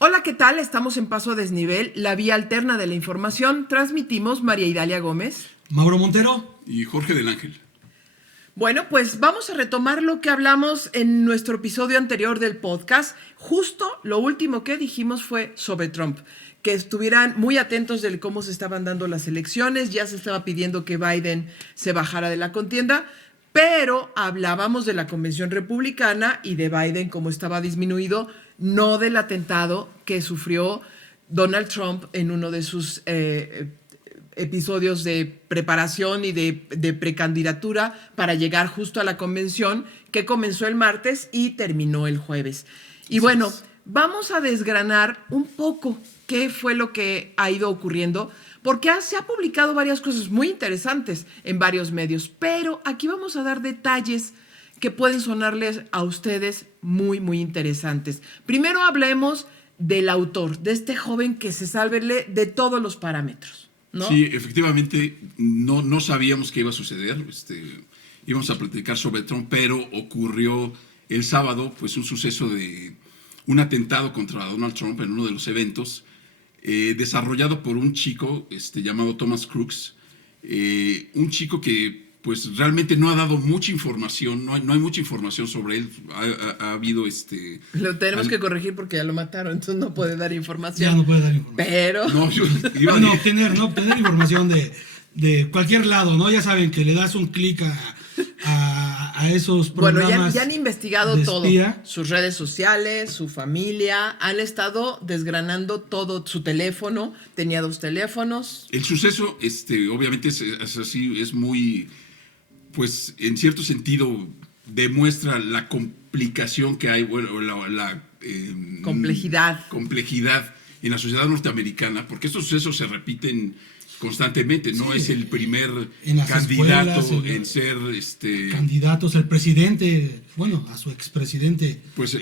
Hola, ¿qué tal? Estamos en Paso a Desnivel, la vía alterna de la información. Transmitimos María Idalia Gómez, Mauro Montero y Jorge del Ángel. Bueno, pues vamos a retomar lo que hablamos en nuestro episodio anterior del podcast. Justo lo último que dijimos fue sobre Trump, que estuvieran muy atentos de cómo se estaban dando las elecciones. Ya se estaba pidiendo que Biden se bajara de la contienda, pero hablábamos de la convención republicana y de Biden como estaba disminuido, no del atentado que sufrió Donald Trump en uno de sus episodios de preparación y de precandidatura para llegar justo a la convención que comenzó el martes y terminó el jueves. Y bueno, vamos a desgranar un poco qué fue lo que ha ido ocurriendo, porque se ha publicado varias cosas muy interesantes en varios medios, pero aquí vamos a dar detalles que pueden sonarles a ustedes muy, muy interesantes. Primero hablemos del autor, de este joven que se salve de todos los parámetros, ¿no? Sí, efectivamente, no sabíamos qué iba a suceder. Íbamos a platicar sobre Trump, pero ocurrió el sábado pues un suceso de un atentado contra Donald Trump en uno de los eventos, desarrollado por un chico llamado Thomas Crooks, un chico que pues realmente no ha dado mucha información, no hay mucha información sobre él. Ha habido Lo tenemos que corregir porque ya lo mataron, entonces no puede dar información. ya no puede dar información. Pero No, Bueno, obtener información de cualquier lado, ¿no? Ya saben que le das un clic a esos bueno, programas. ya han investigado de todo, espía. sus redes sociales, su familia, han estado desgranando todo, su teléfono, tenía 2 teléfonos. el suceso, obviamente es así, es muy, pues en cierto sentido demuestra la complicación que hay, bueno, la Complejidad en la sociedad norteamericana, porque estos sucesos se repiten constantemente. No Sí, es el primer en las candidato escuelas, en ser Candidatos, el presidente, bueno, a su expresidente. pues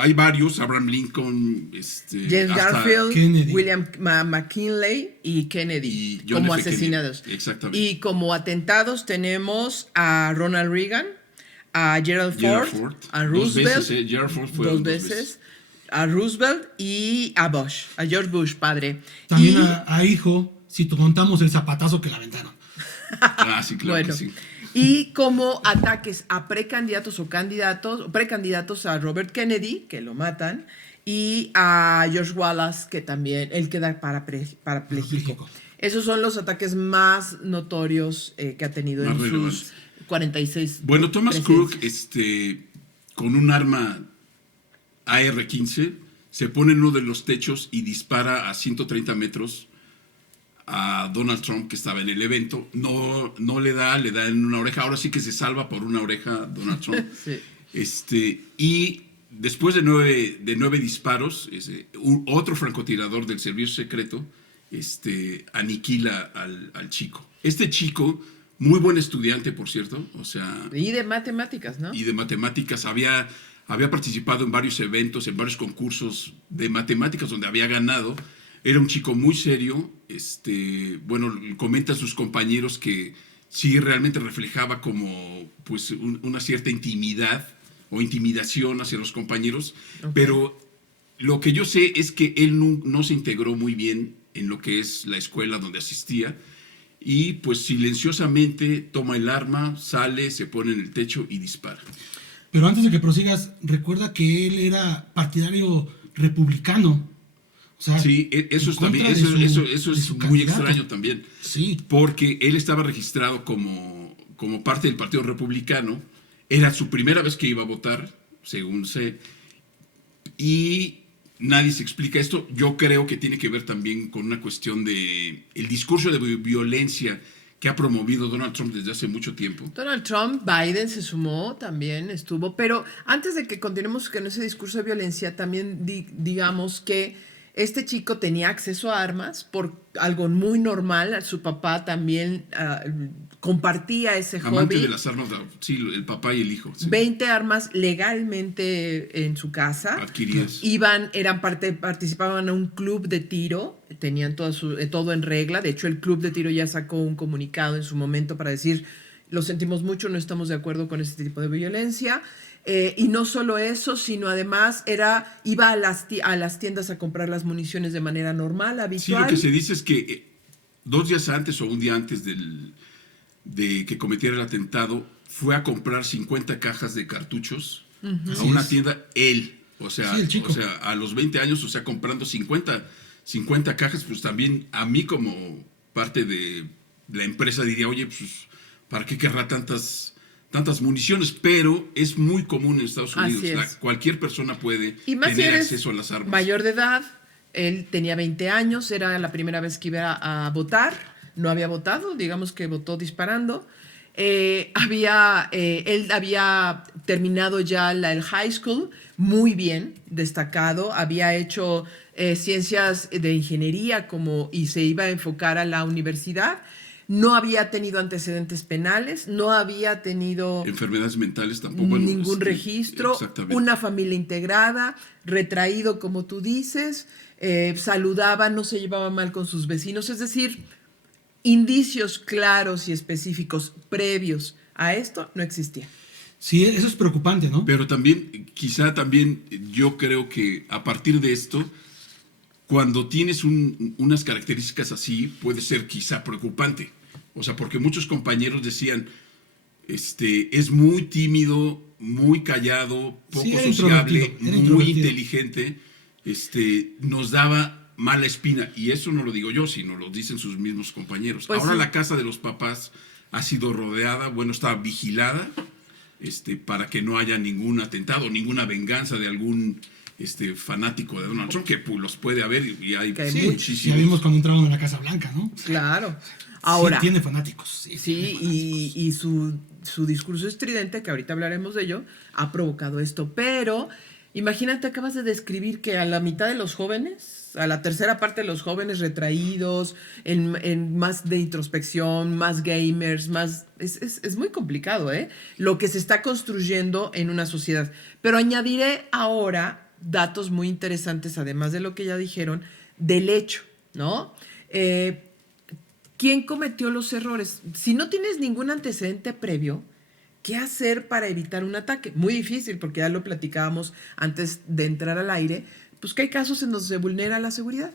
hay varios: Abraham Lincoln, James hasta Garfield, Kennedy. William McKinley y Kennedy Y John como F. asesinados. Kennedy, exactamente. Y como atentados tenemos a Ronald Reagan, a Gerald Ford, a Roosevelt, dos veces, Gerald Ford fue dos veces, a Roosevelt y a Bush, a George Bush padre. También Y, a hijo, si contamos el zapatazo que le aventaron. Sí, claro bueno, que sí. y como ataques a precandidatos o precandidatos a Robert Kennedy, que lo matan, y a George Wallace, que también él queda parapléjico. Parapléjico. Esos son los ataques más notorios que ha tenido Más en sus relevantes. 46. Bueno, Thomas presidencias. Crook, con un arma AR-15, se pone en uno de los techos y dispara a 130 metros a Donald Trump, que estaba en el evento. No le da en una oreja. Ahora sí que se salva por una oreja Donald Trump. Sí. Y después de nueve disparos, otro francotirador del servicio secreto aniquila al chico. Este chico, muy buen estudiante, por cierto, o sea, Y de matemáticas, ¿no? y de matemáticas, había participado en varios eventos, en varios concursos de matemáticas donde había ganado. Era un chico muy serio. Bueno, comentan sus compañeros que sí realmente reflejaba como pues una cierta intimidad o intimidación hacia los compañeros. Okay. Pero lo que yo sé es que él no se integró muy bien en lo que es la escuela donde asistía, y pues silenciosamente toma el arma, sale, se pone en el techo y dispara. Pero antes de que prosigas, recuerda que él era partidario republicano. O sea, Sí, eso es también, eso es muy extraño también. Sí. Porque él estaba registrado como parte del Partido Republicano. Era su primera vez que iba a votar, según sé. Y nadie se explica esto. Yo creo que tiene que ver también con una cuestión de el discurso de violencia que ha promovido Donald Trump desde hace mucho tiempo. Donald Trump, Biden se sumó, también estuvo. Pero antes de que continuemos con ese discurso de violencia, también digamos que este chico tenía acceso a armas por algo muy normal. Su papá también compartía ese Amante hobby. de las armas, sí, el papá y el hijo. Sí. 20 armas legalmente en su casa. Adquiridas. Participaban en un club de tiro, tenían todo en regla. De hecho, el club de tiro ya sacó un comunicado en su momento para decir: lo sentimos mucho, no estamos de acuerdo con este tipo de violencia. Y no solo eso, sino además iba a las tiendas a comprar las municiones de manera normal, Sí, habitual. lo que se dice es que 2 días antes o un día antes de que cometiera el atentado, fue a comprar 50 cajas de cartuchos a una tienda él. O sea, Sí, el chico. a los 20 años, o sea, comprando 50 cajas, pues también a mí como parte de la empresa diría, oye, pues, ¿para qué querrá tantas municiones? Pero es muy común en Estados Unidos. Así es. Cualquier persona puede Y más si tener eres acceso a las armas. mayor de edad, él tenía 20 años, era la primera vez que iba a votar, no había votado, digamos que votó disparando. Él había terminado ya el high school muy bien, destacado, había hecho ciencias de ingeniería y se iba a enfocar a la universidad. No había tenido antecedentes penales, no había tenido Enfermedades mentales tampoco. ningún registro, Exactamente. una familia integrada, retraído como tú dices, saludaba, no se llevaba mal con sus vecinos, es decir, indicios claros y específicos previos a esto no existían. Sí, eso es preocupante, ¿no? Pero también, quizá también, yo creo que a partir de esto, cuando tienes unas características así, puede ser quizá preocupante. O sea, porque muchos compañeros decían, es muy tímido, muy callado, poco Sí, era sociable, introvertido, era muy introvertido. inteligente, nos daba mala espina. Y eso no lo digo yo, sino lo dicen sus mismos compañeros. Pues Ahora sí. la casa de los papás ha sido rodeada, está vigilada, para que no haya ningún atentado, ninguna venganza de algún fanático de Donald Trump, que pues, los puede haber y hay Que hay Sí, muchísimos. ya vimos cuando entraron a la Casa Blanca, ¿no? Claro. Ahora, Sí, tiene fanáticos. Sí, sí, tiene fanáticos. y su discurso estridente, que ahorita hablaremos de ello, ha provocado esto. Pero imagínate, acabas de describir que a la mitad de los jóvenes, a la tercera parte de los jóvenes retraídos, en más de introspección, más gamers, es muy complicado, ¿eh? Lo que se está construyendo en una sociedad. Pero añadiré ahora datos muy interesantes, además de lo que ya dijeron, del hecho, ¿no? ¿Quién cometió los errores? Si no tienes ningún antecedente previo, ¿qué hacer para evitar un ataque? Muy difícil, porque ya lo platicábamos antes de entrar al aire, pues que hay casos en donde se vulnera la seguridad.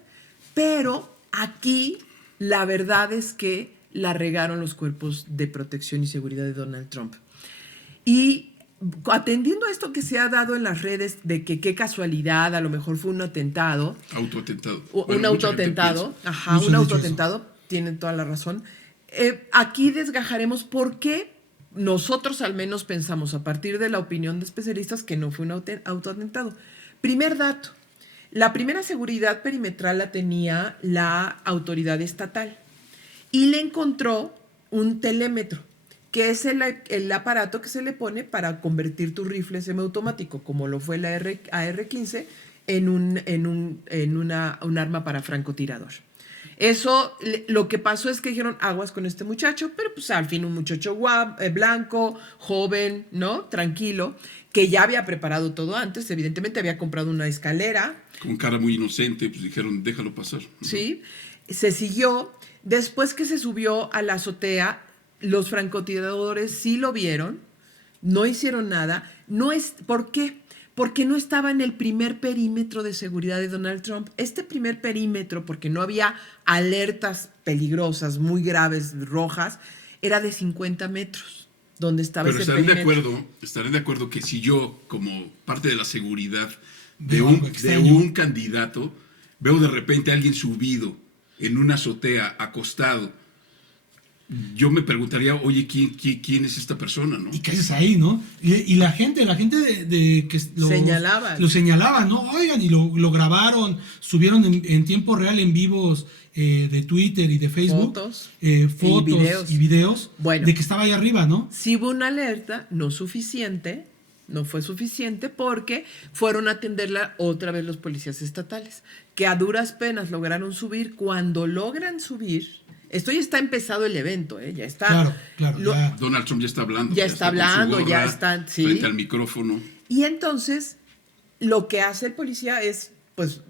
Pero aquí la verdad es que la regaron los cuerpos de protección y seguridad de Donald Trump. Y atendiendo a esto que se ha dado en las redes de que qué casualidad, a lo mejor fue un atentado, Autoatentado. un Bueno, mucha gente autoatentado, piensa. ajá, Muchos un han dicho autoatentado, tienen toda la razón. Aquí desgajaremos por qué nosotros al menos pensamos, a partir de la opinión de especialistas, que no fue un autoatentado. Primer dato, la primera seguridad perimetral la tenía la autoridad estatal y le encontró un telémetro, que es el aparato que se le pone para convertir tu rifle semiautomático, como lo fue la AR-15, en un arma para francotirador. Eso, lo que pasó es que dijeron aguas con este muchacho, pero pues al fin un muchacho blanco, joven, ¿no? Tranquilo, que ya había preparado todo antes, evidentemente había comprado una escalera. Con cara muy inocente, pues dijeron, déjalo pasar. Sí, se siguió. Después que se subió a la azotea, los francotiradores sí lo vieron, no hicieron nada. ¿Por qué? Porque no estaba en el primer perímetro de seguridad de Donald Trump. Este primer perímetro, porque no había alertas peligrosas, muy graves, rojas, era de 50 metros, donde estaba Pero ese perímetro. estarán de acuerdo que si yo, como parte de la seguridad de Veo algo de extraño. un candidato, veo de repente a alguien subido en una azotea, acostado, yo me preguntaría, oye, ¿quién es esta persona, no? ¿Y qué haces ahí, no? Y la gente de que lo señalaba, ¿no? Oigan, y lo grabaron, subieron en tiempo real en vivos de Twitter y de Facebook. Fotos y videos Bueno. de que estaba ahí arriba, ¿no? Sí hubo una alerta, no fue suficiente porque fueron a atenderla otra vez los policías estatales, que a duras penas lograron subir. Cuando logran subir, esto ya está empezado el evento, ya está. Claro, ya. Donald Trump ya está hablando. Ya está con su hablando, gorra, ya está, sí. frente al micrófono. Y entonces, lo que hace el policía es, pues,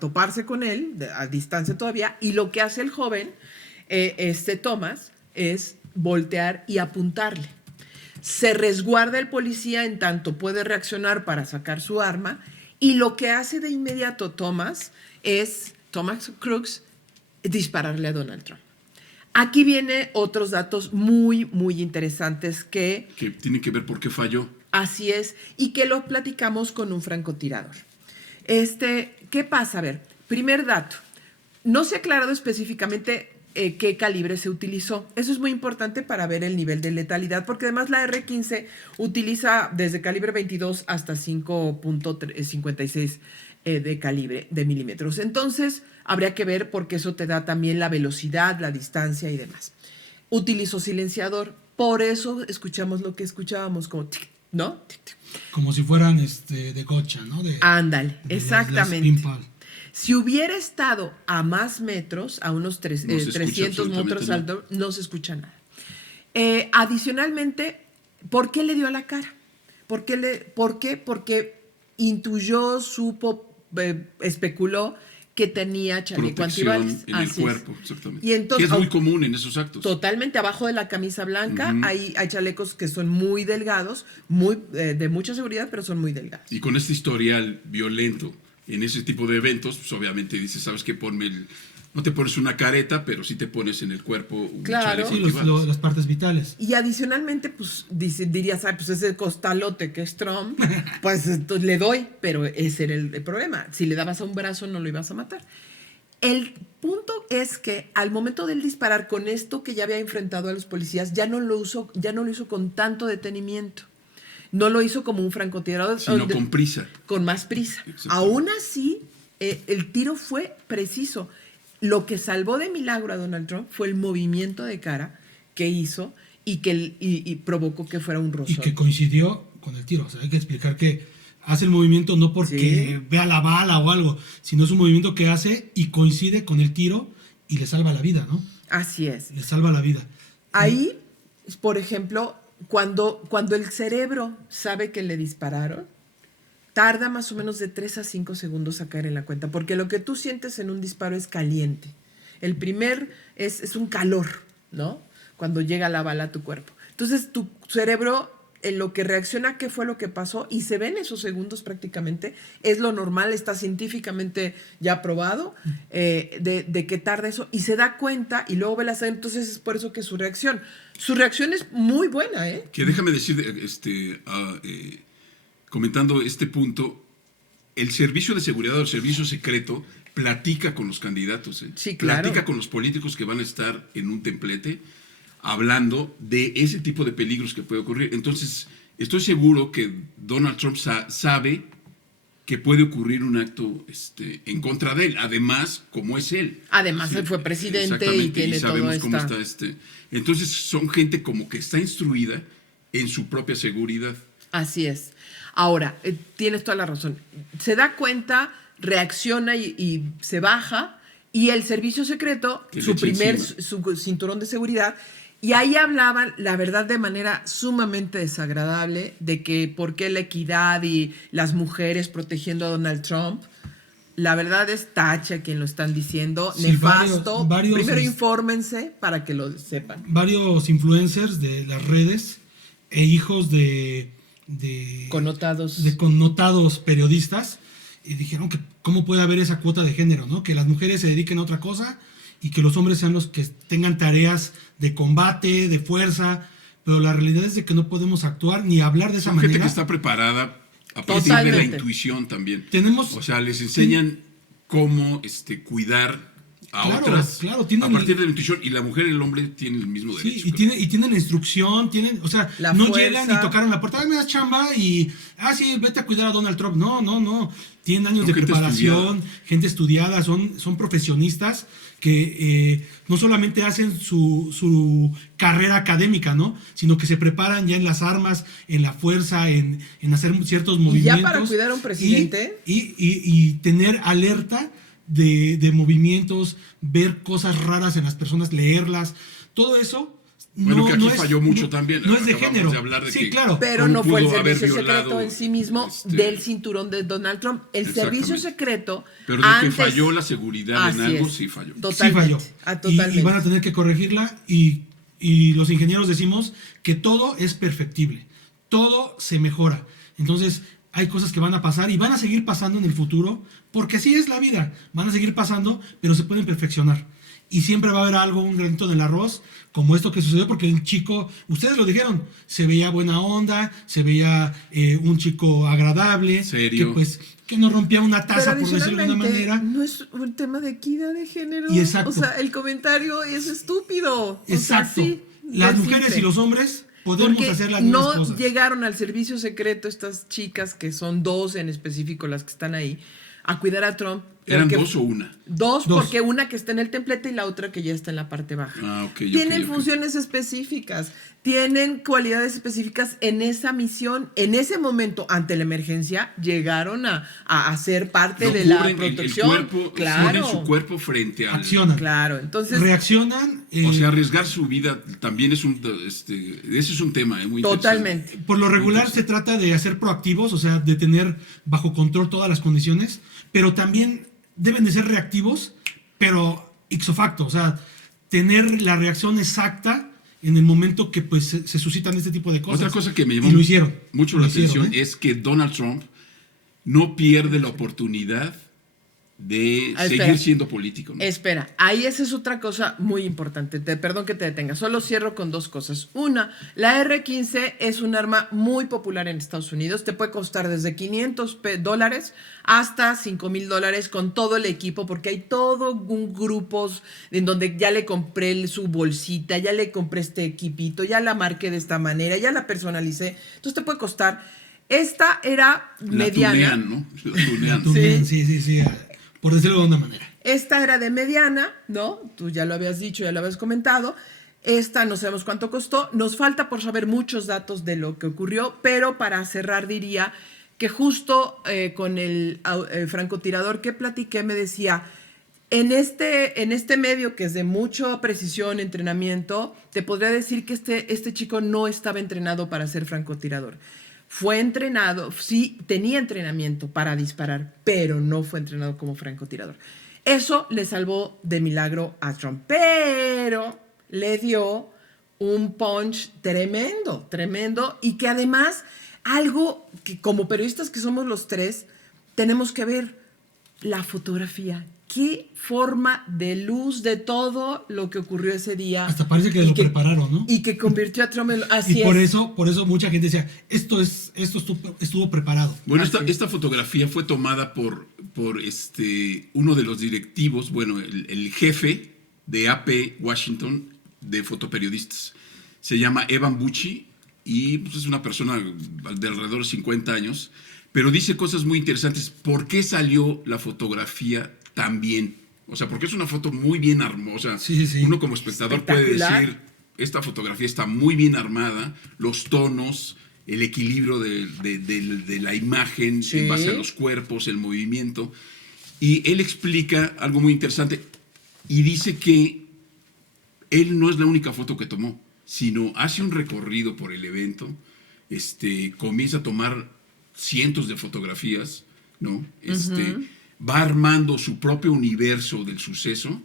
toparse con él, a distancia todavía, y lo que hace el joven, Thomas, es voltear y apuntarle. Se resguarda el policía en tanto puede reaccionar para sacar su arma, y lo que hace de inmediato Thomas Crooks, dispararle a Donald Trump. Aquí vienen otros datos muy, muy interesantes que tienen que ver por qué falló. Así es, y que lo platicamos con un francotirador. ¿Qué pasa? A ver, primer dato. No se ha aclarado específicamente qué calibre se utilizó. Eso es muy importante para ver el nivel de letalidad, porque además la R-15 utiliza desde calibre 22 hasta 5.56 de calibre de milímetros. Entonces, habría que ver porque eso te da también la velocidad, la distancia y demás. Utilizó silenciador, por eso escuchamos lo que escuchábamos como tic, ¿no? Tic, tic. Como si fueran de gocha, ¿no? Ándale, exactamente. Las si hubiera estado a más metros, a unos 300 metros alto, no se escucha nada. Adicionalmente, ¿por qué le dio a la cara? ¿Por qué? Porque intuyó, supo, especuló que tenía chaleco antibalas. En el cuerpo, exactamente. Y entonces, que es muy común en esos actos. Totalmente, abajo de la camisa blanca hay chalecos que son muy delgados, de mucha seguridad, pero son muy delgados. Y con este historial violento en ese tipo de eventos, pues obviamente dices, ¿sabes qué? No te pones una careta, pero sí te pones en el cuerpo un chaleco antibalas. Las partes vitales. Y adicionalmente, pues dirías, pues ese costalote que es Trump, pues le doy, pero ese era el problema. Si le dabas a un brazo, no lo ibas a matar. El punto es que al momento del disparar con esto que ya había enfrentado a los policías, ya no lo hizo con tanto detenimiento. No lo hizo como un francotirador. Sino con prisa. Con más prisa. Aún así, el tiro fue preciso. Lo que salvó de milagro a Donald Trump fue el movimiento de cara que hizo y provocó que fuera un rostro. Y que coincidió con el tiro. O sea, hay que explicar que hace el movimiento no porque vea la bala o algo, sino es un movimiento que hace y coincide con el tiro y le salva la vida, ¿no? Así es. Le salva la vida. Ahí, por ejemplo, cuando el cerebro sabe que le dispararon, tarda más o menos de 3 a 5 segundos a caer en la cuenta, porque lo que tú sientes en un disparo es caliente. El primer es un calor, ¿no? Cuando llega la bala a tu cuerpo. Entonces, tu cerebro, en lo que reacciona, qué fue lo que pasó, y se ven esos segundos prácticamente, es lo normal, está científicamente ya probado, de que tarda eso, y se da cuenta, y luego ve la sangre. Entonces es por eso que su reacción es muy buena, ¿eh? Que déjame decir, comentando este punto, el servicio de seguridad o el servicio secreto platica con los candidatos, Sí, claro. Platica con los políticos que van a estar en un templete, hablando de ese tipo de peligros que puede ocurrir. Entonces, estoy seguro que Donald Trump sabe que puede ocurrir un acto en contra de él. Además, como es él. Además, él fue presidente y tiene sabemos todo cómo está Entonces, son gente como que está instruida en su propia seguridad. Así es. Ahora, tienes toda la razón. Se da cuenta, reacciona y se baja, y el servicio secreto, su cinturón de seguridad. Y ahí hablaban, la verdad, de manera sumamente desagradable, de que por qué la equidad y las mujeres protegiendo a Donald Trump. La verdad es tacha quien lo están diciendo, sí, nefasto. Primero infórmense para que lo sepan. Varios influencers de las redes e hijos de connotados periodistas y dijeron que cómo puede haber esa cuota de género, ¿no? Que las mujeres se dediquen a otra cosa y que los hombres sean los que tengan tareas de combate, de fuerza, pero la realidad es de que no podemos actuar ni hablar de esa manera. Gente que está preparada a partir de la intuición también. O sea, les enseñan cómo cuidar a otras a partir de la intuición, y la mujer y el hombre tienen el mismo derecho. Sí, y tienen la instrucción, o sea, no fuerza. Llegan y tocaron la puerta, me das chamba y, sí, vete a cuidar a Donald Trump. No. Tienen años de preparación, gente estudiada, son profesionistas que no solamente hacen su carrera académica, ¿no? Sino que se preparan ya en las armas, en la fuerza, en hacer ciertos movimientos. Y ya para cuidar a un presidente. Y tener alerta de movimientos, ver cosas raras en las personas, leerlas, todo eso. Bueno, que aquí falló mucho también. No es de género. De hablar de sí, claro. Pero no fue el servicio secreto en sí mismo del cinturón de Donald Trump. El servicio secreto. Pero de que falló la seguridad en algo, sí falló. Totalmente. Sí falló. Totalmente. Y van a tener que corregirla y y los ingenieros decimos que todo es perfectible, todo se mejora. Entonces hay cosas que van a pasar y van a seguir pasando en el futuro, porque así es la vida, van a seguir pasando, pero se pueden perfeccionar. Y siempre va a haber algo, un granito del arroz, como esto que sucedió, porque el chico, ustedes lo dijeron, se veía buena onda, se veía un chico agradable, serio, que no rompía una taza, por decirlo de una manera. No es un tema de equidad de género. Y exacto. O sea, el comentario es estúpido. Exacto. O sea, sí, las mujeres y los hombres podemos hacer las mismas cosas. No llegaron al servicio secreto estas chicas, que son 2 en específico las que están ahí, a cuidar a Trump. ¿Eran 2 o una? Dos, porque una que está en el templete y la otra que ya está en la parte baja. Tienen funciones específicas, tienen cualidades específicas en esa misión. En ese momento, ante la emergencia, llegaron a ser parte de la protección. El cuerpo, ponen su cuerpo frente a... Accionan. Claro, entonces... Reaccionan. O sea, arriesgar su vida también es ese es un tema muy totalmente. Por lo regular se trata de ser proactivos, o sea, de tener bajo control todas las condiciones, pero también deben de ser reactivos, pero ipso facto, o sea, tener la reacción exacta en el momento que pues se suscitan este tipo de cosas. Otra cosa que me llamó mucho la atención es que Donald Trump no pierde la oportunidad de seguir siendo político, ¿no? Espera, ahí esa es otra cosa muy importante. Perdón que te detenga. Solo cierro con 2 cosas. Una, la R-15 es un arma muy popular en Estados Unidos. Te puede costar desde $500 hasta $5,000 con todo el equipo, porque hay todo un grupo en donde ya le compré su bolsita, ya le compré este equipito, ya la marqué de esta manera, ya la personalicé. Entonces te puede costar. Esta era mediana. La tunean. Sí. Por decirlo de una manera. Esta era de mediana, ¿no? Tú ya lo habías dicho, ya lo habías comentado. Esta no sabemos cuánto costó. Nos falta por saber muchos datos de lo que ocurrió, pero para cerrar diría que justo con el francotirador que platiqué me decía, en este medio que es de mucha precisión, entrenamiento, te podría decir que este chico no estaba entrenado para ser francotirador. Fue entrenado, sí, tenía entrenamiento para disparar, pero no fue entrenado como francotirador. Eso le salvó de milagro a Trump, pero le dio un punch tremendo, y que además, algo que como periodistas que somos los 3, tenemos que ver la fotografía. Qué forma de luz de todo lo que ocurrió ese día. Hasta parece que lo prepararon, ¿no? Y que convirtió a Trump en... Así y por eso mucha gente decía, esto estuvo preparado. Bueno, esta fotografía fue tomada por uno de los directivos, bueno, el jefe de AP Washington de fotoperiodistas. Se llama Evan Bucci y pues, es una persona de alrededor de 50 años, pero dice cosas muy interesantes. ¿Por qué salió la fotografía tan bien? O sea, porque es una foto muy bien hermosa. Sí. Uno como espectador puede decir, esta fotografía está muy bien armada, los tonos, el equilibrio de la imagen en base a los cuerpos, el movimiento. Y él explica algo muy interesante y dice que él no es la única foto que tomó, sino hace un recorrido por el evento, comienza a tomar cientos de fotografías, ¿no? Va armando su propio universo del suceso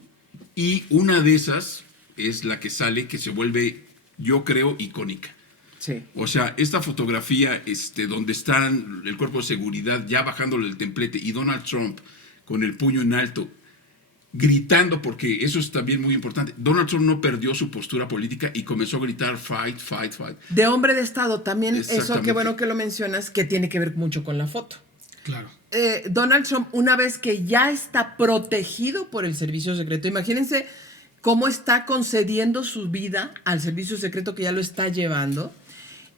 y una de esas es la que sale, que se vuelve, yo creo, icónica. Sí. O sea, esta fotografía donde están el cuerpo de seguridad ya bajándole el templete y Donald Trump con el puño en alto gritando, porque eso es también muy importante. Donald Trump no perdió su postura política y comenzó a gritar fight, fight, fight. De hombre de Estado también, eso qué bueno que lo mencionas, que tiene que ver mucho con la foto. Claro. Donald Trump, una vez que ya está protegido por el servicio secreto, imagínense cómo está concediendo su vida al servicio secreto que ya lo está llevando.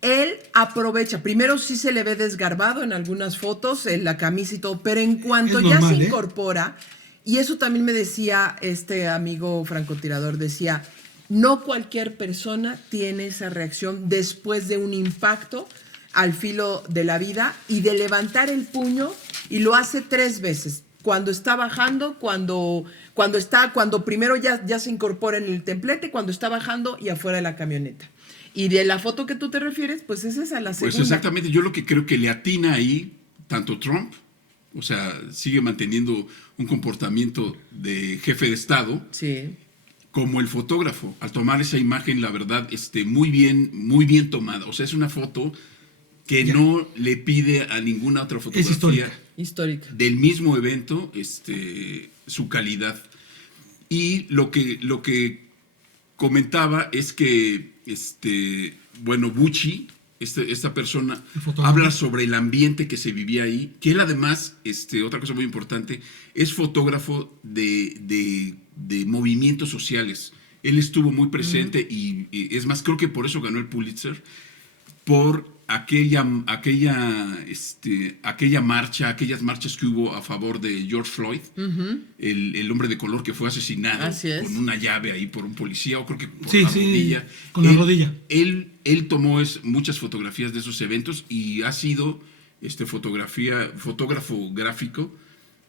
Él aprovecha, primero sí se le ve desgarbado en algunas fotos, en la camisa y todo, pero en cuanto ya se incorpora, y eso también me decía este amigo francotirador, decía, no cualquier persona tiene esa reacción después de un impacto al filo de la vida y de levantar el puño, y lo hace 3 veces. Cuando está bajando, cuando primero ya se incorpora en el templete, cuando está bajando y afuera de la camioneta. Y de la foto que tú te refieres, pues es esa la segunda. Pues exactamente, yo lo que creo que le atina ahí tanto Trump, o sea, sigue manteniendo un comportamiento de jefe de Estado, sí, como el fotógrafo, al tomar esa imagen, la verdad, muy bien tomada. O sea, es una foto que no le pide a ninguna otra fotografía histórica del mismo evento su calidad. Y lo que comentaba es que Bucci, esta persona, habla sobre el ambiente que se vivía ahí, que él además, otra cosa muy importante, es fotógrafo de movimientos sociales. Él estuvo muy presente y es más, creo que por eso ganó el Pulitzer, por aquellas marchas que hubo a favor de George Floyd, el hombre de color que fue asesinado con una llave ahí por un policía, o creo que por la rodilla. Con la rodilla. Él tomó muchas fotografías de esos eventos y ha sido fotógrafo gráfico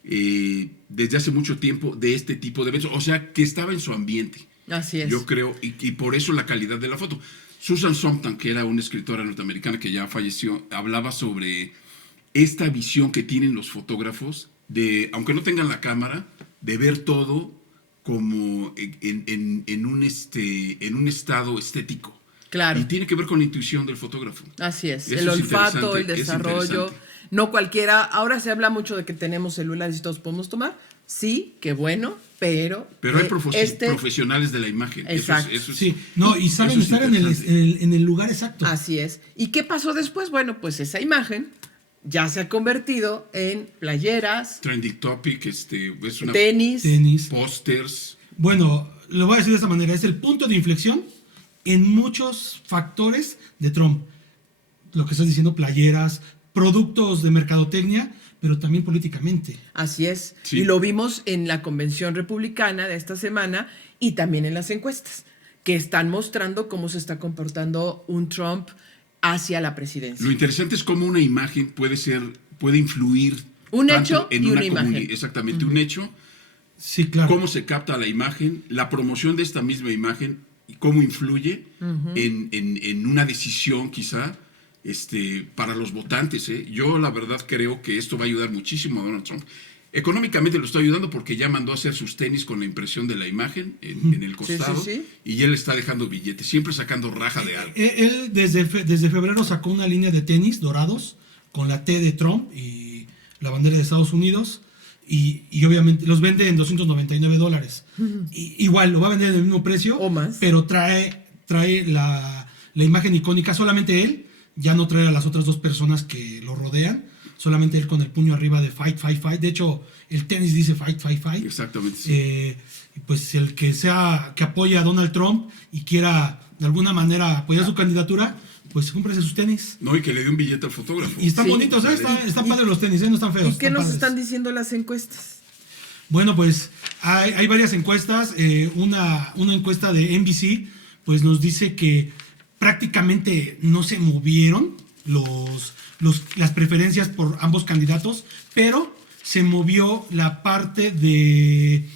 desde hace mucho tiempo de este tipo de eventos. O sea, que estaba en su ambiente. Así es. Yo creo, y por eso la calidad de la foto. Susan Sontag, que era una escritora norteamericana que ya falleció, hablaba sobre esta visión que tienen los fotógrafos de, aunque no tengan la cámara, de ver todo como en un estado estético. Claro. Y tiene que ver con la intuición del fotógrafo. Así es. Eso el olfato, el desarrollo. No cualquiera. Ahora se habla mucho de que tenemos celulares y todos podemos tomar. Sí, qué bueno, pero hay profesionales de la imagen. Exacto. Eso sí, no, y saben estar en el lugar exacto. Así es. ¿Y qué pasó después? Bueno, pues esa imagen ya se ha convertido en playeras, trending topic, tenis, pósters. Bueno, lo voy a decir de esta manera, es el punto de inflexión en muchos factores de Trump. Lo que estás diciendo, playeras, productos de mercadotecnia, pero también políticamente. Así es. Sí. Y lo vimos en la convención republicana de esta semana y también en las encuestas, que están mostrando cómo se está comportando un Trump hacia la presidencia. Lo interesante es cómo una imagen puede influir un hecho en y una imagen. Exactamente, un hecho. Sí, claro. Cómo se capta la imagen, la promoción de esta misma imagen y cómo influye en una decisión quizá para los votantes. Yo la verdad creo que esto va a ayudar muchísimo a Donald Trump. Económicamente lo está ayudando porque ya mandó a hacer sus tenis con la impresión de la imagen en el costado, sí. Y él está dejando billetes, siempre sacando raja de algo. Él desde febrero sacó una línea de tenis dorados con la T de Trump y la bandera de Estados Unidos y obviamente los vende en $299. Igual lo va a vender en el mismo precio o más, pero trae la imagen icónica, solamente él, ya no trae a las otras dos personas que lo rodean, solamente él con el puño arriba de fight, fight, fight. De hecho, el tenis dice fight, fight, fight. Exactamente. Sí. Pues el que apoya a Donald Trump y quiera de alguna manera apoyar su candidatura, pues cómprese sus tenis. No, y que le dé un billete al fotógrafo. Y están bonitos, están padres los tenis, no están feos. ¿Y qué nos están diciendo las encuestas? Bueno, pues hay varias encuestas. Una encuesta de NBC pues nos dice que prácticamente no se movieron las preferencias por ambos candidatos, pero se movió la parte de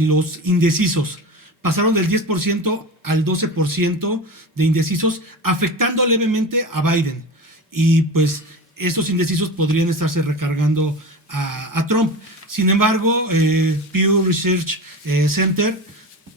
los indecisos. Pasaron del 10% al 12% de indecisos, afectando levemente a Biden. Y pues estos indecisos podrían estarse recargando a Trump. Sin embargo, Pew Research Center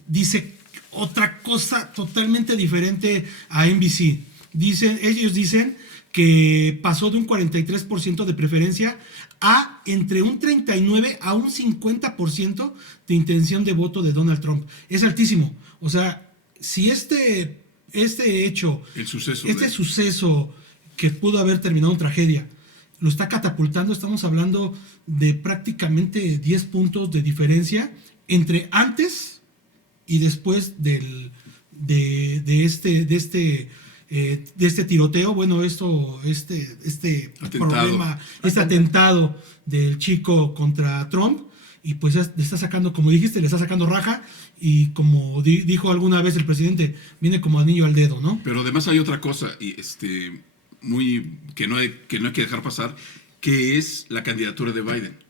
dice otra cosa totalmente diferente a NBC. Ellos dicen que pasó de un 43% de preferencia a entre un 39 a un 50% de intención de voto de Donald Trump. Es altísimo. O sea, si este hecho, suceso que pudo haber terminado en tragedia, lo está catapultando, estamos hablando de prácticamente 10 puntos de diferencia entre antes y después de este tiroteo, bueno, este problema, atentado del chico contra Trump, y pues le está sacando, como dijiste, le está sacando raja, y como dijo alguna vez el presidente, viene como anillo al dedo, ¿no? Pero además hay otra cosa, y que no hay que dejar pasar, que es la candidatura de Biden.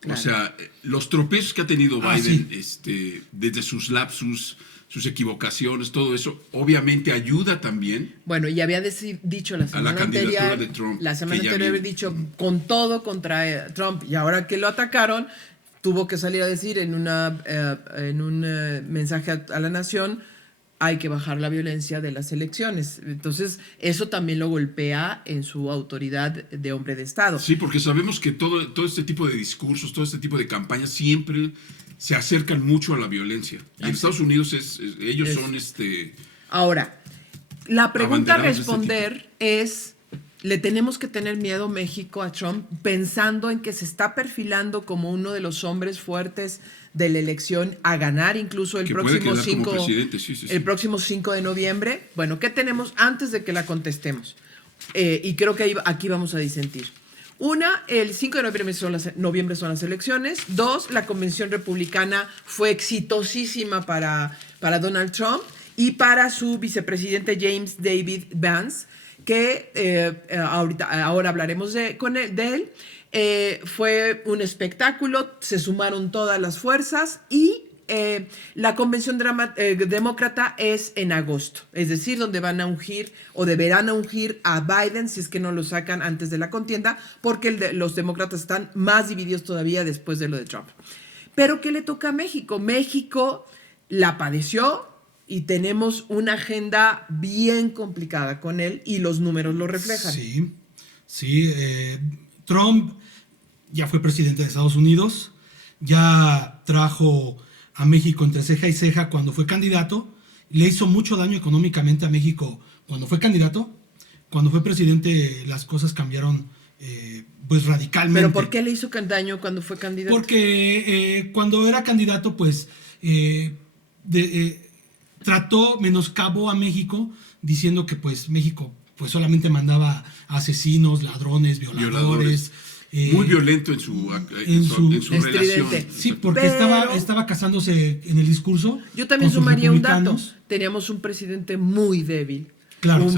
Claro. O sea, los tropiezos que ha tenido Biden, sí, desde sus lapsus, sus equivocaciones, todo eso, obviamente ayuda también. Bueno, y había dicho la semana anterior, de Trump, había dicho con todo contra Trump, y ahora que lo atacaron, tuvo que salir a decir en un mensaje a la nación, hay que bajar la violencia de las elecciones. Entonces, eso también lo golpea en su autoridad de hombre de Estado. Sí, porque sabemos que todo este tipo de discursos, todo este tipo de campañas siempre se acercan mucho a la violencia. Y en Estados Unidos ellos son Ahora, la pregunta a responder este es, ¿le tenemos que tener miedo México a Trump pensando en que se está perfilando como uno de los hombres fuertes de la elección a ganar incluso el próximo 5 de noviembre? Bueno, ¿qué tenemos antes de que la contestemos? Y creo que aquí vamos a disentir. Una, el 5 de noviembre son las elecciones. Dos, la convención republicana fue exitosísima para Donald Trump y para su vicepresidente James David Vance, que ahora hablaremos de él. Fue un espectáculo, se sumaron todas las fuerzas y la convención demócrata es en agosto, es decir, donde van a ungir o deberán ungir a Biden si es que no lo sacan antes de la contienda, porque los demócratas están más divididos todavía después de lo de Trump. Pero ¿qué le toca a México? México la padeció y tenemos una agenda bien complicada con él y los números lo reflejan. Sí. Trump ya fue presidente de Estados Unidos, ya trajo a México entre ceja y ceja cuando fue candidato, le hizo mucho daño económicamente a México cuando fue candidato. Cuando fue presidente las cosas cambiaron pues radicalmente. ¿Pero por qué le hizo daño cuando fue candidato? Porque cuando era candidato pues menoscabó a México diciendo que pues México pues solamente mandaba asesinos, ladrones, violadores. Muy violento en su relación. Sí, porque estaba casándose en el discurso. Yo también sumaría un dato. Teníamos un presidente muy débil. Claro,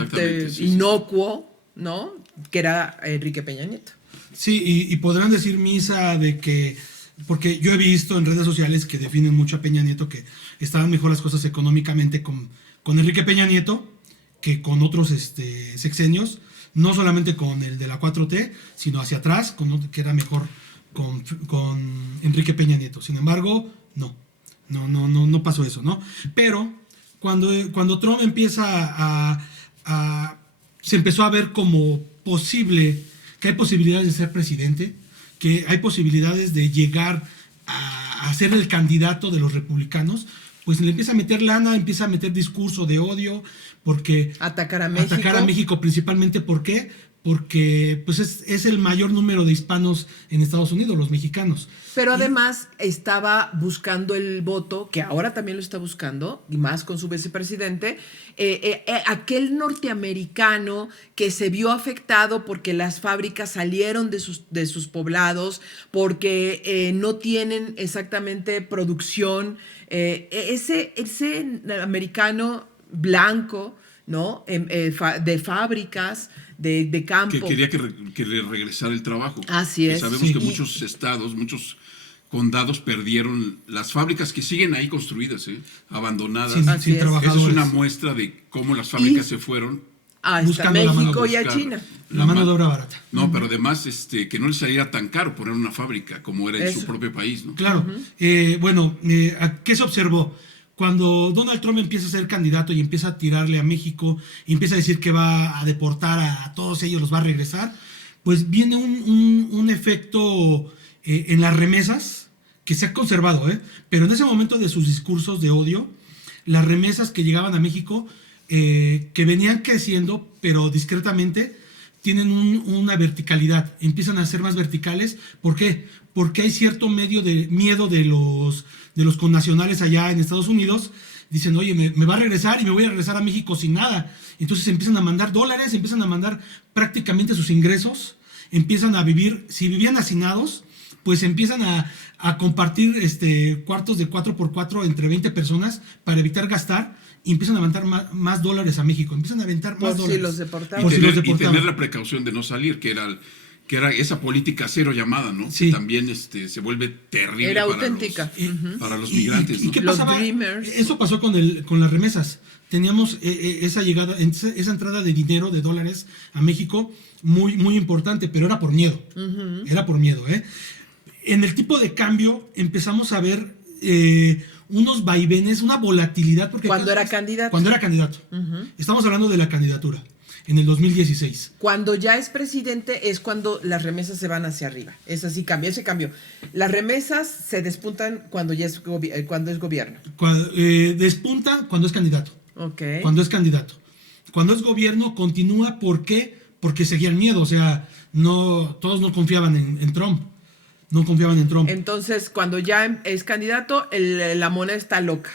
inocuo, ¿no? Que era Enrique Peña Nieto. Sí, y podrán decir misa de que, porque yo he visto en redes sociales que definen mucho a Peña Nieto que estaban mejor las cosas económicamente con Enrique Peña Nieto que con otros sexenios. No solamente con el de la 4T, sino hacia atrás, que era mejor con Enrique Peña Nieto. Sin embargo, no pasó eso, ¿no? Pero cuando Trump se empezó a ver como posible, que hay posibilidades de ser presidente, que hay posibilidades de llegar a ser el candidato de los republicanos, pues le empieza a meter lana, empieza a meter discurso de odio, porque atacar a México principalmente. ¿Por qué? Porque pues es el mayor número de hispanos en Estados Unidos, los mexicanos. Pero además estaba buscando el voto, que ahora también lo está buscando, y más con su vicepresidente, aquel norteamericano que se vio afectado porque las fábricas salieron de sus poblados, porque no tienen exactamente producción. Ese americano blanco, ¿no? De fábricas, de campo. Que quería que le regresara el trabajo. Así es. Sabemos que muchos estados, muchos condados perdieron las fábricas que siguen ahí construidas, abandonadas. Sin trabajadores. Esa es una muestra de cómo las fábricas se fueron hasta México y a China. La mano de obra barata. No, pero además que no les saliera tan caro poner una fábrica como era en su propio país, ¿no? Claro. ¿Qué se observó? Cuando Donald Trump empieza a ser candidato y empieza a tirarle a México y empieza a decir que va a deportar a todos ellos, los va a regresar, pues viene un efecto en las remesas que se ha conservado, pero en ese momento de sus discursos de odio, las remesas que llegaban a México, que venían creciendo, pero discretamente, tienen una verticalidad, empiezan a ser más verticales. ¿Por qué? Porque hay cierto miedo de los connacionales allá en Estados Unidos, dicen, oye, me va a regresar y me voy a regresar a México sin nada. Entonces empiezan a mandar dólares, empiezan a mandar prácticamente sus ingresos, empiezan a vivir, si vivían hacinados, pues empiezan a compartir cuartos de 4x4 entre 20 personas para evitar gastar, y empiezan a aventar más dólares a México, empiezan a aventar más dólares. Si los deportaban. Y tener la precaución de no salir, que era esa política cero llamada, ¿no? Sí. Que también se vuelve terrible. Era auténtica. Para los migrantes, ¿no? ¿Y qué pasaba? Eso pasó con las remesas. Teníamos esa llegada, esa entrada de dinero, de dólares a México, muy, muy importante, pero era por miedo. Era por miedo, en el tipo de cambio empezamos a ver unos vaivenes, una volatilidad. Porque cuando era candidato. Cuando era candidato. Estamos hablando de la candidatura, en el 2016. Cuando ya es presidente es cuando las remesas se van hacia arriba. Eso sí cambia, ese cambio. Las remesas se despuntan cuando ya es, cuando es gobierno. Despuntan cuando es candidato. Okay. Cuando es candidato. Cuando es gobierno continúa, ¿por qué? Porque seguían miedo, o sea, todos no confiaban en Trump. No confiaban en Trump. Entonces, cuando ya es candidato, la moneda está loca.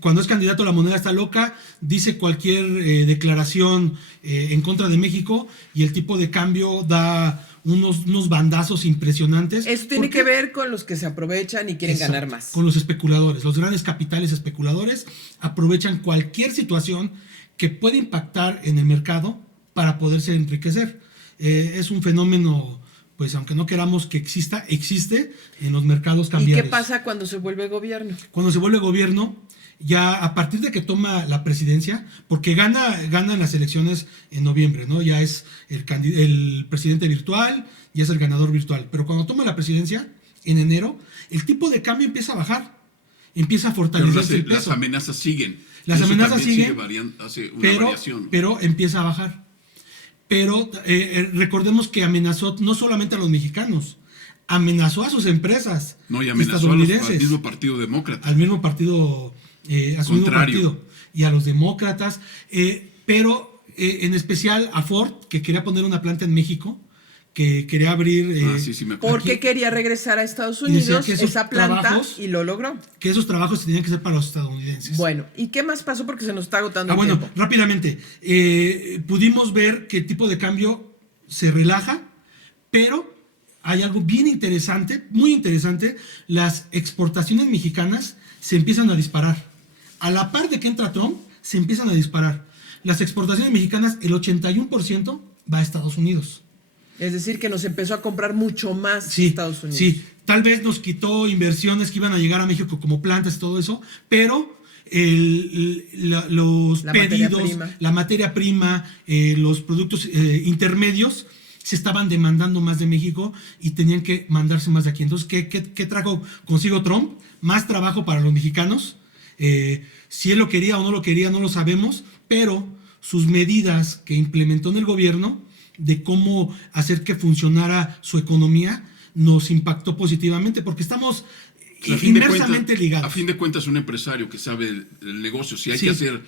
Cuando es candidato, la moneda está loca, dice cualquier declaración en contra de México y el tipo de cambio da unos bandazos impresionantes. Eso tiene que ver con los que se aprovechan y quieren ganar más. Con los especuladores. Los grandes capitales especuladores aprovechan cualquier situación que puede impactar en el mercado para poderse enriquecer. Es un fenómeno, pues aunque no queramos que existe en los mercados cambiarios. ¿Y qué pasa cuando se vuelve gobierno? Cuando se vuelve gobierno, ya a partir de que toma la presidencia, porque gana en las elecciones en noviembre, ¿no? Ya es el presidente virtual, ya es el ganador virtual. Pero cuando toma la presidencia, en enero, el tipo de cambio empieza a bajar, empieza a fortalecerse el peso. Las amenazas siguen. Las amenazas siguen, hace una variación. Pero empieza a bajar. Pero recordemos que amenazó no solamente a los mexicanos, amenazó a sus empresas. No, y amenazó al mismo Partido Demócrata. Al mismo partido, a su mismo partido. Y a los demócratas. Pero en especial a Ford, que quería poner una planta en México, que quería abrir... porque quería regresar a Estados Unidos esa planta y lo logró. Que esos trabajos tenían que ser para los estadounidenses. Bueno, ¿y qué más pasó? Porque se nos está agotando el tiempo. Rápidamente. Pudimos ver que el tipo de cambio se relaja, pero hay algo bien interesante, muy interesante. Las exportaciones mexicanas se empiezan a disparar. A la par de que entra Trump, se empiezan a disparar. Las exportaciones mexicanas, el 81% va a Estados Unidos. Es decir, que nos empezó a comprar mucho más Estados Unidos. Sí, tal vez nos quitó inversiones que iban a llegar a México como plantas y todo eso, pero los pedidos, la materia prima, los productos intermedios se estaban demandando más de México y tenían que mandarse más de aquí. Entonces, ¿qué trajo consigo Trump? Más trabajo para los mexicanos. Si él lo quería o no lo quería, no lo sabemos, pero sus medidas que implementó en el gobierno de cómo hacer que funcionara su economía nos impactó positivamente porque estamos inmersamente ligados. A fin de cuentas, un empresario que sabe el negocio, si hay que hacer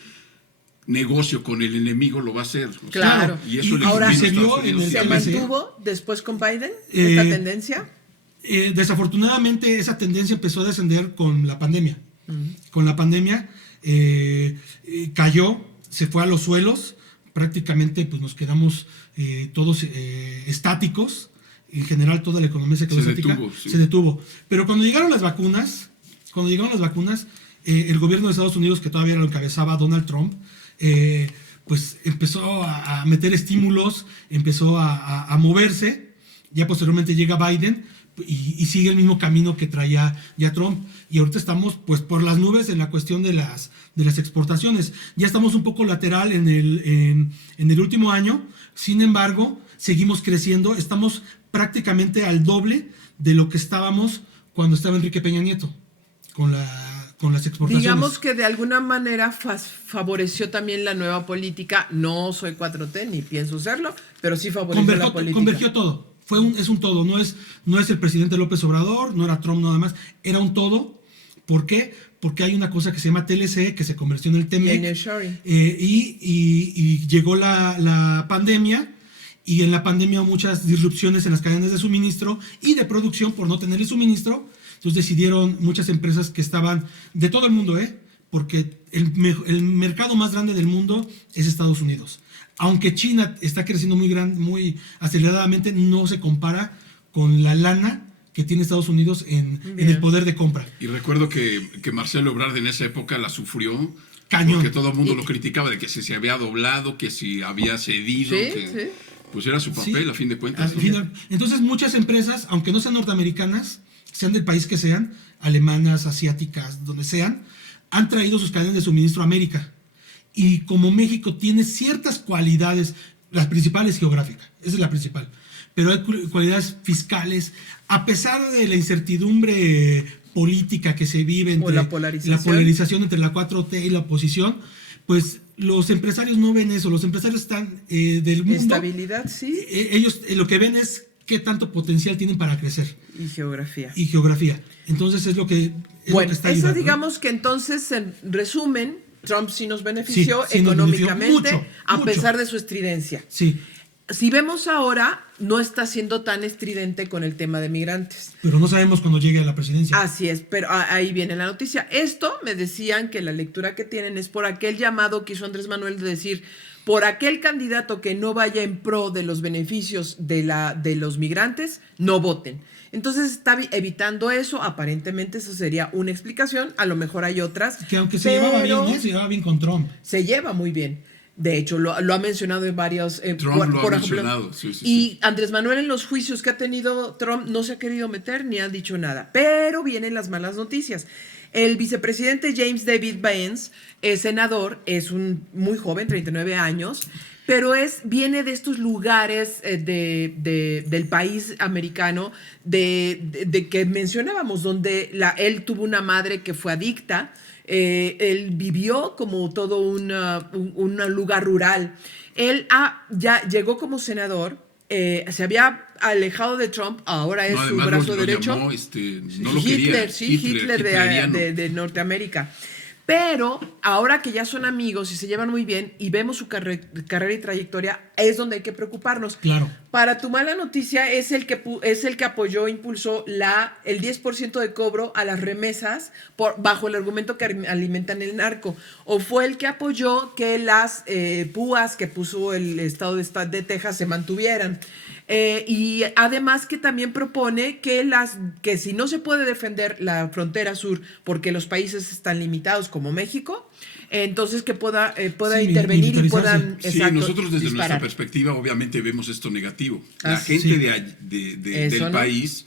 negocio con el enemigo, lo va a hacer. Claro. Y eso ahora se vio en el ¿Se mantuvo después con Biden esta tendencia? Desafortunadamente esa tendencia empezó a descender con la pandemia. Con la pandemia cayó, se fue a los suelos, prácticamente pues nos quedamos todos estáticos. En general toda la economía se quedó estática. Se detuvo. Pero cuando llegaron las vacunas, el gobierno de Estados Unidos, que todavía lo encabezaba Donald Trump, pues empezó a meter estímulos, empezó a moverse. Ya posteriormente llega Biden y sigue el mismo camino que traía ya Trump. Y ahorita estamos pues por las nubes en la cuestión de las exportaciones. Ya estamos un poco lateral en el último año. Sin embargo, seguimos creciendo. Estamos prácticamente al doble de lo que estábamos cuando estaba Enrique Peña Nieto con las exportaciones. Digamos que de alguna manera favoreció también la nueva política. No soy 4T ni pienso serlo, pero sí favoreció la política. Convergió todo. Es un todo. No es el presidente López Obrador, no era Trump nada más. Era un todo. ¿Por qué? Porque hay una cosa que se llama TLC, que se convirtió en el TEMEC. Y llegó la pandemia. Y en la pandemia hubo muchas disrupciones en las cadenas de suministro y de producción por no tener el suministro. Entonces decidieron muchas empresas que estaban de todo el mundo, porque el mercado más grande del mundo es Estados Unidos. Aunque China está creciendo muy aceleradamente, no se compara con la lana que tiene Estados Unidos en el poder de compra. Y recuerdo que Marcelo Ebrard en esa época la sufrió. Cañón. Porque todo el mundo lo criticaba de que si se había doblado, que si había cedido. Pues era su papel, a fin de cuentas. Entonces muchas empresas, aunque no sean norteamericanas, sean del país que sean, alemanas, asiáticas, donde sean, han traído sus cadenas de suministro a América. Y como México tiene ciertas cualidades, las principales geográficas, esa es la principal, pero hay cualidades fiscales. A pesar de la incertidumbre política que se vive entre la polarización entre la 4T y la oposición, pues los empresarios no ven eso. Los empresarios están del mundo. Estabilidad, sí. Ellos lo que ven es qué tanto potencial tienen para crecer. Y geografía. Entonces es lo que está ayudando. Eso digamos que entonces, en resumen, Trump sí nos benefició económicamente, a pesar de su estridencia. Sí. Si vemos ahora, no está siendo tan estridente con el tema de migrantes. Pero no sabemos cuándo llegue a la presidencia. Así es, pero ahí viene la noticia. Esto me decían que la lectura que tienen es por aquel llamado que hizo Andrés Manuel de decir, por aquel candidato que no vaya en pro de los beneficios de los migrantes, no voten. Entonces está evitando eso. Aparentemente eso sería una explicación. A lo mejor hay otras. Que aunque se llevaba bien con Trump. Se lleva muy bien. De hecho, lo ha mencionado en varios... Trump lo ha mencionado, sí. Y Andrés Manuel, en los juicios que ha tenido Trump, no se ha querido meter ni ha dicho nada. Pero vienen las malas noticias. El vicepresidente James David Vance, senador, es un muy joven, 39 años, pero viene de estos lugares del país americano de que mencionábamos, donde él tuvo una madre que fue adicta. Él vivió como todo un lugar rural. Él ya llegó como senador, se había alejado de Trump, ahora es su brazo derecho. Llamó, no lo quería. Hitler de Norteamérica. Pero ahora que ya son amigos y se llevan muy bien y vemos su carrera y trayectoria, es donde hay que preocuparnos. Claro. Para tu mala noticia, es el que apoyó, impulsó el 10% de cobro a las remesas bajo el argumento que alimentan el narco. O fue el que apoyó que las púas que puso el estado de Texas se mantuvieran. Y además que también propone que si no se puede defender la frontera sur porque los países están limitados como México, entonces que pueda intervenir y puedan nosotros desde disparar. nuestra perspectiva obviamente vemos esto negativo. La gente del país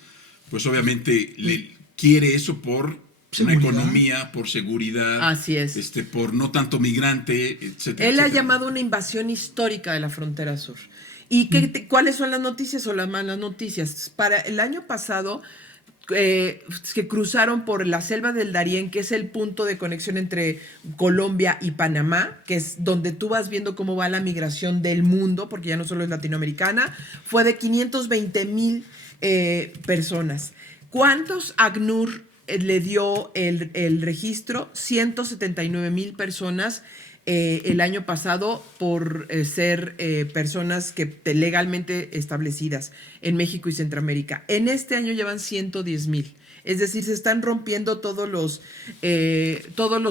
pues obviamente le quiere eso por una economía, por seguridad. Así es. Por no tanto migrante, etcétera. Él ha llamado una invasión histórica de la frontera sur. ¿Y cuáles son las noticias o las malas noticias? Para el año pasado, que cruzaron por la selva del Darién, que es el punto de conexión entre Colombia y Panamá, que es donde tú vas viendo cómo va la migración del mundo, porque ya no solo es latinoamericana, fue de 520,000 personas. ¿Cuántos ACNUR le dio el registro? 179,000 personas el año pasado por ser personas legalmente establecidas en México y Centroamérica. En este año llevan 110,000. Es decir, se están rompiendo todos los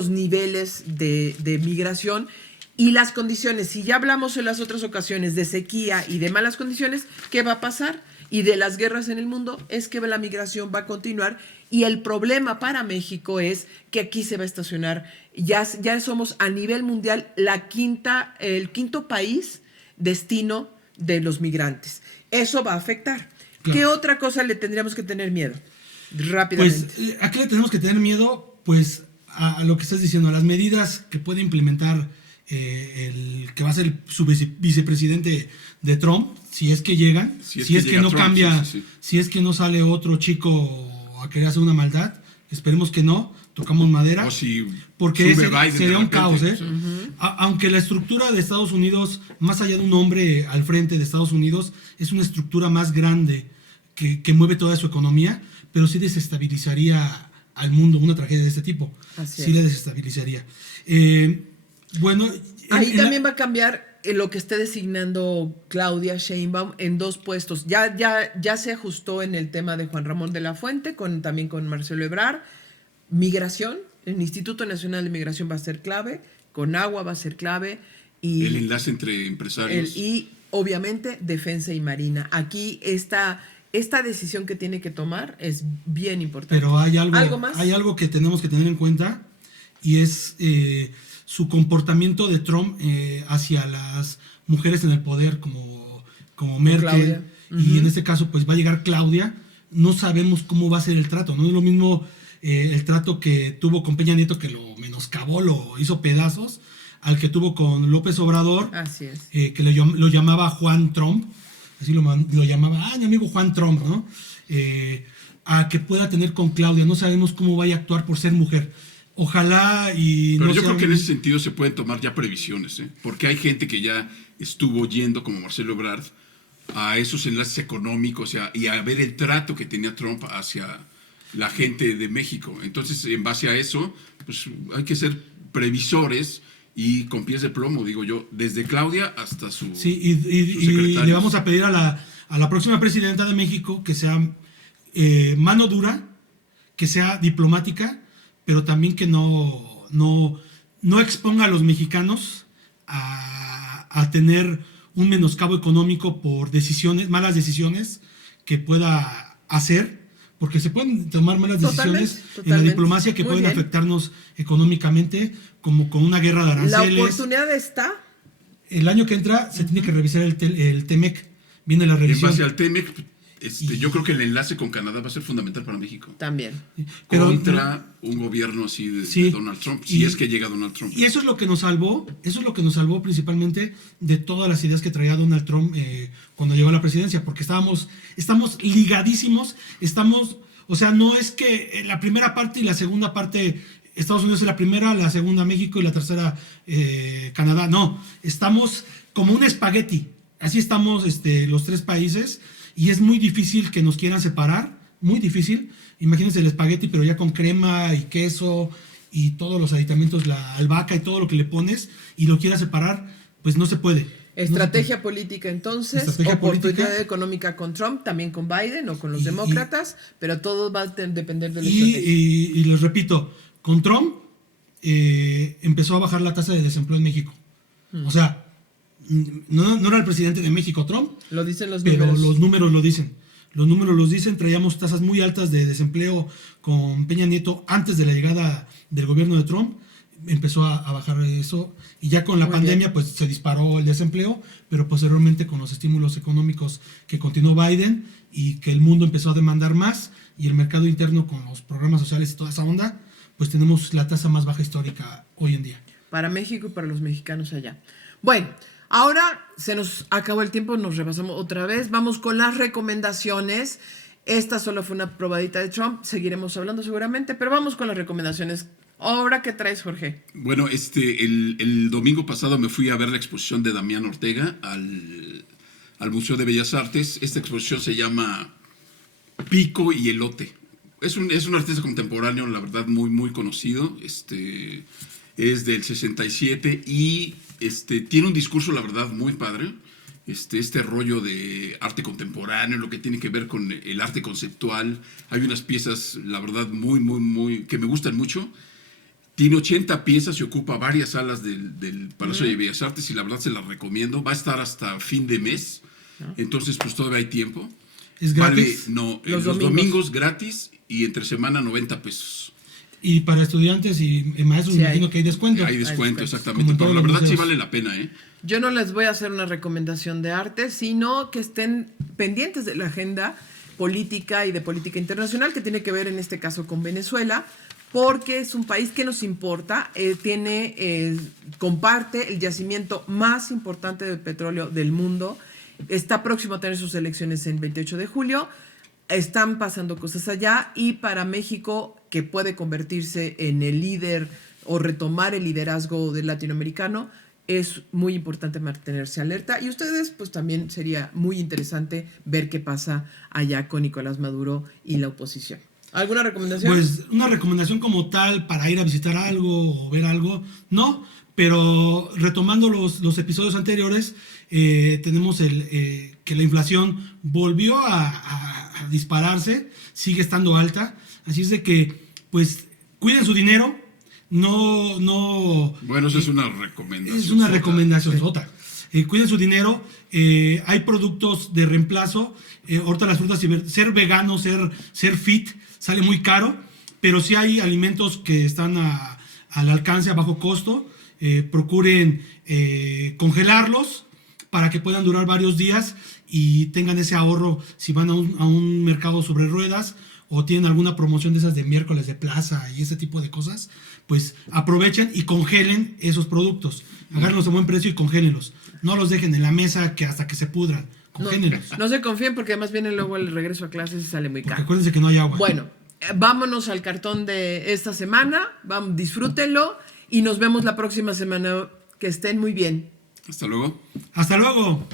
niveles de migración y las condiciones. Si ya hablamos en las otras ocasiones de sequía y de malas condiciones, ¿qué va a pasar? Y de las guerras en el mundo, es que la migración va a continuar. Y el problema para México es que aquí se va a estacionar. Ya somos a nivel mundial el quinto país destino de los migrantes. Eso va a afectar. Claro. ¿Qué otra cosa le tendríamos que tener miedo? Rápidamente. Pues, ¿a qué le tenemos que tener miedo? Pues a lo que estás diciendo, a las medidas que puede implementar el que va a ser su vicepresidente de Trump, si es que llegan, si es que no Trump, cambia, si es que no sale otro chico a querer hacer una maldad, esperemos que no, tocamos madera, porque sería un caos, Uh-huh. Aunque la estructura de Estados Unidos, más allá de un hombre al frente de Estados Unidos, es una estructura más grande que mueve toda su economía, pero sí desestabilizaría al mundo una tragedia de este tipo. Sí la desestabilizaría. Bueno, ahí también va a cambiar lo que esté designando Claudia Sheinbaum en 2 puestos. Ya se ajustó en el tema de Juan Ramón de la Fuente, también con Marcelo Ebrard. Migración, el Instituto Nacional de Migración va a ser clave, Conagua va a ser clave. Y el enlace entre empresarios. Y obviamente Defensa y Marina. Aquí esta decisión que tiene que tomar es bien importante. Pero hay ¿Algo más? Hay algo que tenemos que tener en cuenta y es su comportamiento de Trump hacia las mujeres en el poder como Merkel. Uh-huh. Y en este caso pues va a llegar Claudia. No sabemos cómo va a ser el trato. No es lo mismo el trato que tuvo con Peña Nieto, que lo menoscabó, lo hizo pedazos, al que tuvo con López Obrador. Así es. Que lo llamaba Juan Trump. así lo llamaba, mi amigo Juan Trump, ¿no? A que pueda tener con Claudia. No sabemos cómo vaya a actuar por ser mujer. Ojalá y... Pero yo creo que en ese sentido se pueden tomar ya previsiones, porque hay gente que ya estuvo yendo, como Marcelo Ebrard, a esos enlaces económicos y a ver el trato que tenía Trump hacia la gente de México. Entonces, en base a eso, pues hay que ser previsores y con pies de plomo, digo yo, desde Claudia hasta su y le vamos a pedir a la próxima presidenta de México que sea mano dura, que sea diplomática, pero también que no exponga a los mexicanos a tener un menoscabo económico por malas decisiones que pueda hacer, porque se pueden tomar malas decisiones en la diplomacia que pueden afectarnos económicamente, como con una guerra de aranceles. La oportunidad está. El año que entra se tiene que revisar el TEMEC. Viene la revisión. En base al TEMEC, yo creo que el enlace con Canadá va a ser fundamental para México. También. Contra un gobierno así de Donald Trump, si es que llega Donald Trump. Y eso es lo que nos salvó, principalmente de todas las ideas que traía Donald Trump cuando llegó a la presidencia, porque estamos ligadísimos, o sea, no es que la primera parte y la segunda parte, Estados Unidos es la primera, la segunda México y la tercera Canadá, no, estamos como un espagueti, así estamos los tres países. Y es muy difícil que nos quieran separar, muy difícil. Imagínense el espagueti, pero ya con crema y queso y todos los aditamentos, la albahaca y todo lo que le pones, y lo quieras separar, pues no se puede. Estrategia política entonces, oportunidad económica con Trump, también con Biden o con los demócratas, pero todo va a depender de la estrategia. Y les repito, con Trump empezó a bajar la tasa de desempleo en México. O sea, no era el presidente de México Trump, lo dicen los pero números. los números lo dicen. Los números los dicen. Traíamos tasas muy altas de desempleo con Peña Nieto antes de la llegada del gobierno de Trump. Empezó a bajar eso, y ya con la pandemia pues se disparó el desempleo, pero posteriormente con los estímulos económicos que continuó Biden y que el mundo empezó a demandar más, y el mercado interno con los programas sociales y toda esa onda, pues tenemos la tasa más baja histórica hoy en día. Para México y para los mexicanos allá. Bueno, ahora se nos acabó el tiempo, nos repasamos otra vez. Vamos con las recomendaciones. Esta solo fue una probadita de Trump. Seguiremos hablando seguramente, pero vamos con las recomendaciones. Ahora, ¿qué traes, Jorge? Bueno, el domingo pasado me fui a ver la exposición de Damián Ortega al Museo de Bellas Artes. Esta exposición se llama Pico y Elote. Es un artista contemporáneo, la verdad, muy, muy conocido. Es del 67 y tiene un discurso, la verdad, muy padre. Este rollo de arte contemporáneo, lo que tiene que ver con el arte conceptual. Hay unas piezas, la verdad, muy, muy, muy, que me gustan mucho. Tiene 80 piezas y ocupa varias salas del Palacio de Bellas Artes, y la verdad se las recomiendo. Va a estar hasta fin de mes, entonces pues todavía hay tiempo. ¿Es gratis? No, los domingos gratis, y entre semana 90 pesos. Y para estudiantes y maestros, me imagino que hay descuento. Hay descuento, exactamente. Pero la verdad sí vale la pena, ¿eh? Yo no les voy a hacer una recomendación de arte, sino que estén pendientes de la agenda política y de política internacional, que tiene que ver en este caso con Venezuela, porque es un país que nos importa, comparte el yacimiento más importante de petróleo del mundo, está próximo a tener sus elecciones en 28 de julio, están pasando cosas allá, y para México, que puede convertirse en el líder o retomar el liderazgo del latinoamericano, es muy importante mantenerse alerta. Y ustedes, pues también sería muy interesante ver qué pasa allá con Nicolás Maduro y la oposición. ¿Alguna recomendación? Pues una recomendación como tal para ir a visitar algo o ver algo, no, pero retomando los episodios anteriores, tenemos que la inflación volvió a dispararse, sigue estando alta, así es de que, pues, cuiden su dinero, no... Bueno, eso es una recomendación. Es una recomendación, cuiden su dinero, hay productos de reemplazo, ahorita las frutas, ser vegano, ser fit, sale muy caro, pero sí hay alimentos que están al alcance a bajo costo. Procuren congelarlos para que puedan durar varios días y tengan ese ahorro si van a un mercado sobre ruedas o tienen alguna promoción de esas de miércoles de plaza y ese tipo de cosas, pues aprovechen y congelen esos productos. Agárrenlos a buen precio y congélenlos. No los dejen en la mesa hasta que se pudran. congéneros. No se confíen porque además viene luego el regreso a clases y sale muy Porque caro. acuérdense que no hay agua. Bueno, vámonos al cartón de esta semana. Disfrútenlo y nos vemos la próxima semana. Que estén muy bien. Hasta luego. Hasta luego.